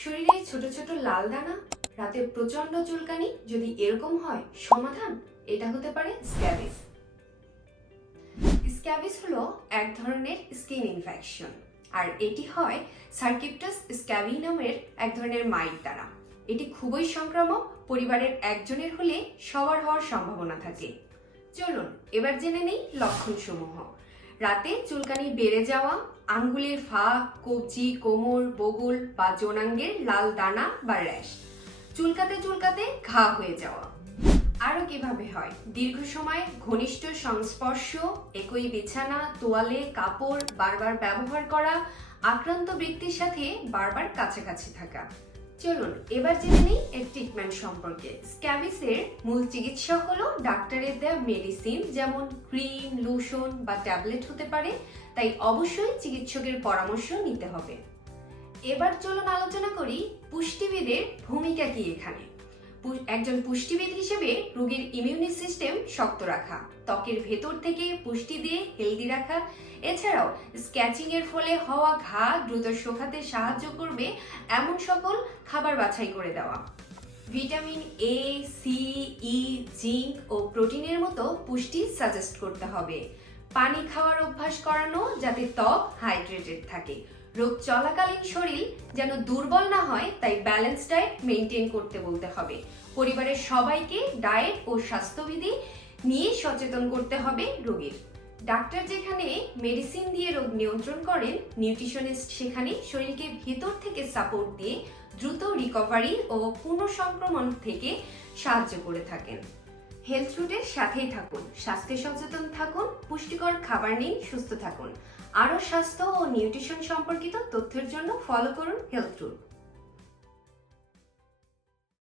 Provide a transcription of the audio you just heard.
শরীরে ছোট ছোট লাল দানা, রাতে প্রচণ্ড চুলকানি, যদি এরকম হয়, সমাধান? এটা হতে পারে স্ক্যাবিস। স্ক্যাবিস হলো এক ধরনের স্কিন ইনফেকশন, আর এটি হয় সার্কিপটাস স্ক্যাবি নামের এক ধরনের মাইট দ্বারা। এটি খুবই সংক্রামক, পরিবারের একজনের হলে সবার হওয়ার সম্ভাবনা থাকে। চলুন, এবার জেনে নেই লক্ষণসমূহ। রাতে চুলকানি বেড়ে যাওয়া, আঙ্গুলের ফাঁক, কবজি, কোমর, বগুল বা জোনাঙ্গের লাল দানা বা র্যাশ। চুলকাতে চুলকাতে ঘা হয়ে যাওয়া। আরও কীভাবে হয়? দীর্ঘ সময় ঘনিষ্ঠ সংস্পর্শ, একই বিছানা, তোয়ালে কাপড় বারবার ব্যবহার করা, আক্রান্ত ব্যক্তির সাথে বারবার কাছাকাছি থাকা। চলুন, এবার জেনে নিই এর ট্রিটমেন্ট সম্পর্কে। স্ক্যাবিসের মূল চিকিৎসা হলো ডাক্তারের দেওয়া মেডিসিন যেমন ক্রিম লোশন বা ট্যাবলেট হতে পারে, তাই অবশ্যই চিকিৎসকের পরামর্শ নিতে হবে। এবার চলুন আলোচনা করি পুষ্টিবিদের ভূমিকা কি এখানে? একজন পুষ্টিবিদ হিসেবে রোগীর ইমিউনি সিস্টেম শক্ত রাখা, ত্বকের ভেতর থেকে পুষ্টি দিয়ে হেলদি রাখা। এছাড়াও স্ক্যাচিং এর ফলে হওয়া ঘা দ্রুত শুকাতে সাহায্য করবে এমন সকল খাবার বাছাই করে দেওয়া। Vitamin A C E zinc ও প্রোটিনের মতো পুষ্টি সাজেস্ট করতে হবে। পানি খাওয়ার অভ্যাস করানো যাতে ত্বক হাইড্রেটেড থাকে। রোগ চলাকালীন শরীর যেন দুর্বল না হয়, তাই ব্যালেন্স ডায়েট মেনটেন করতে বলতে হবে। পরিবারের সবাইকে ডায়েট ও স্বাস্থ্যবিধি নিয়ে সচেতন করতে হবে রোগীর। ডাক্তার যেখানে মেডিসিন দিয়ে রোগ নিয়ন্ত্রণ করেন নিউট্রিশনিস্ট সেখানে শরীরকে ভেতর থেকে সাপোর্ট দিয়ে দ্রুত রিকভারি ও পুনঃসংক্রমণ থেকে সাহায্য করে থাকেন। হেলথ রুটের সাথেই থাকুন, স্বাস্থ্য সচেতন থাকুন, পুষ্টিকর খাবার নিন সুস্থ থাকুন। আরও স্বাস্থ্য ও নিউট্রিশন সম্পর্কিত তথ্যের জন্য ফলো করুন হেলথ রুট